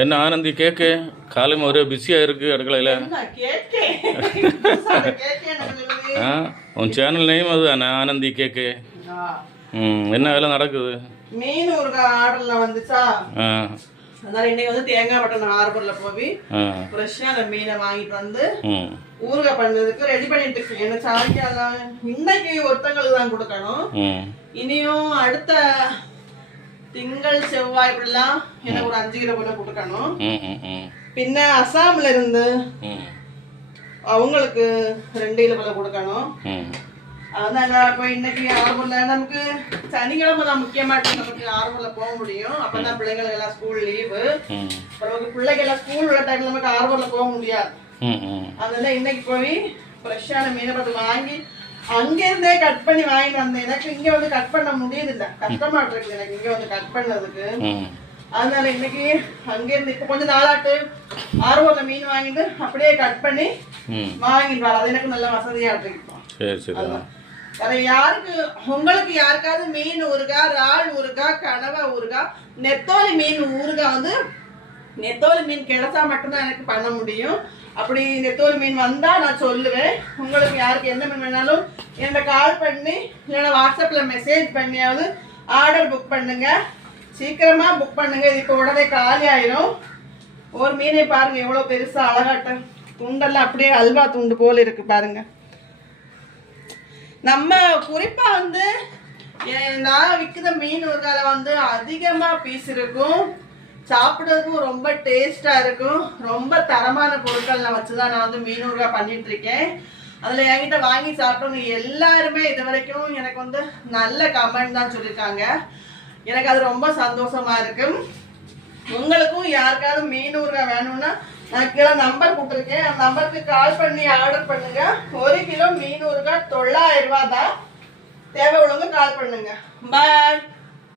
என்ன ஆனந்தி கேக்கு காலையில் ஒரே பிஸியாக இருக்குது அடுக்கலையில். உன் சேனல் நேம் அதுதானே ஆனந்தி கேக்கு. என்ன வேலை நடக்குது? மீன் ஊறுகா ஆர்டர்ல வந்துச்சா, அதனால இன்னைக்கு வந்து தேங்காய் பட்டன் ஹார்பர்ல போய் ஃப்ரெஷ்ஷா அந்த மீனை வாங்கிட்டு வந்து ஊறுகா பண்ணதுக்கு ரெடி பண்ணிட்டு இருக்கேன். என்ன சாயங்காலம் இன்னைக்கு ஒருத்தங்களுக்கு தான் கொடுக்கணும். இனியும் அடுத்த திங்கள் செவ்வாய் இப்படிலாம் எனக்கு ஒரு 5 கிலோ போல கொடுக்கணும். பின்ன அசாம்ல இருந்து அவங்களுக்கு 2 கிலோ போல கொடுக்கணும். அதான் இப்போ இன்னைக்கு ஆர்வம்ல நமக்கு சனிக்கிழமை தான் முக்கியமாட்டு நமக்கு ஆர்வம்ல போக முடியும். அப்பதான் பிள்ளைங்களுக்கு எல்லாம் ஸ்கூல் லீவு. நமக்கு பிள்ளைங்க எல்லாம் ஸ்கூல் உள்ள டைம்ல நமக்கு ஆர்வம்ல போக முடியாது. அதனால இன்னைக்கு போய் ஃப்ரெஷ்ஷான மீனை பார்த்து வாங்கி அங்கிருந்தே கட் பண்ணி வாங்கிட்டு வந்தேன். எனக்கு இங்க வந்து கட் பண்ண முடியுது இல்ல, கஷ்டமா இருக்குது எனக்கு இங்க வந்து கட் பண்ணதுக்கு. அதனால இன்னைக்கு அங்கிருந்து இப்ப கொஞ்சம் நாளாட்டு ஆர்வம்ல மீன் வாங்கிட்டு அப்படியே கட் பண்ணி வாங்கிட்டு வர, அது எனக்கு நல்ல வசதியா இருக்கு. யாருக்கு உங்களுக்கு யாருக்காவது மீன் ஊறுகா, இறால் ஊறுகா, கனவா ஊறுகா, நெத்தோலி மீன் ஊறுகா வந்து நெத்தோலி மீன் கிடைச்சா மட்டும்தான் எனக்கு பண்ண முடியும். அப்படி நெத்தோலி மீன் வந்தா நான் சொல்லுவேன். உங்களுக்கு யாருக்கு எந்த மீன் வேணாலும் என்னை கால் பண்ணி இல்லைன்னா வாட்ஸ்அப்ல மெசேஜ் பண்ணியாவது ஆர்டர் புக் பண்ணுங்க. சீக்கிரமா புக் பண்ணுங்க, இது இப்போ உடனே காலி ஆயிரும். ஒரு மீனை பாருங்க எவ்வளவு பெருசா அழகாட்ட துண்டெல்லாம் அப்படியே அல்வா துண்டு போல இருக்கு பாருங்க. நம்ம குறிப்பா வந்து நான் விற்கிற மீன் ஊறுகால வந்து அதிகமா பீஸ் இருக்கும், சாப்பிட்றதுக்கும் ரொம்ப டேஸ்டா இருக்கும். ரொம்ப தரமான பொருட்கள் வச்சுதான் நான் வந்து மீன் ஊறுகா பண்ணிட்டு இருக்கேன். அதுல என்கிட்ட வாங்கி சாப்பிட்டவங்க எல்லாருமே இது வரைக்கும் எனக்கு வந்து நல்ல கமெண்ட் தான் சொல்லியிருக்காங்க. எனக்கு அது ரொம்ப சந்தோஷமா இருக்கு. உங்களுக்கும் யாருக்காவது மீன் ஊறுகா வேணும்னா நான் கீழே நம்பர் கொடுத்துருக்கேன், அந்த நம்பருக்கு கால் பண்ணி ஆர்டர் பண்ணுங்க. 1 கிலோ மீன் ஊறுகா 900 ரூபா தான். தேவை உள்ளவங்க கால் பண்ணுங்க. பாய்.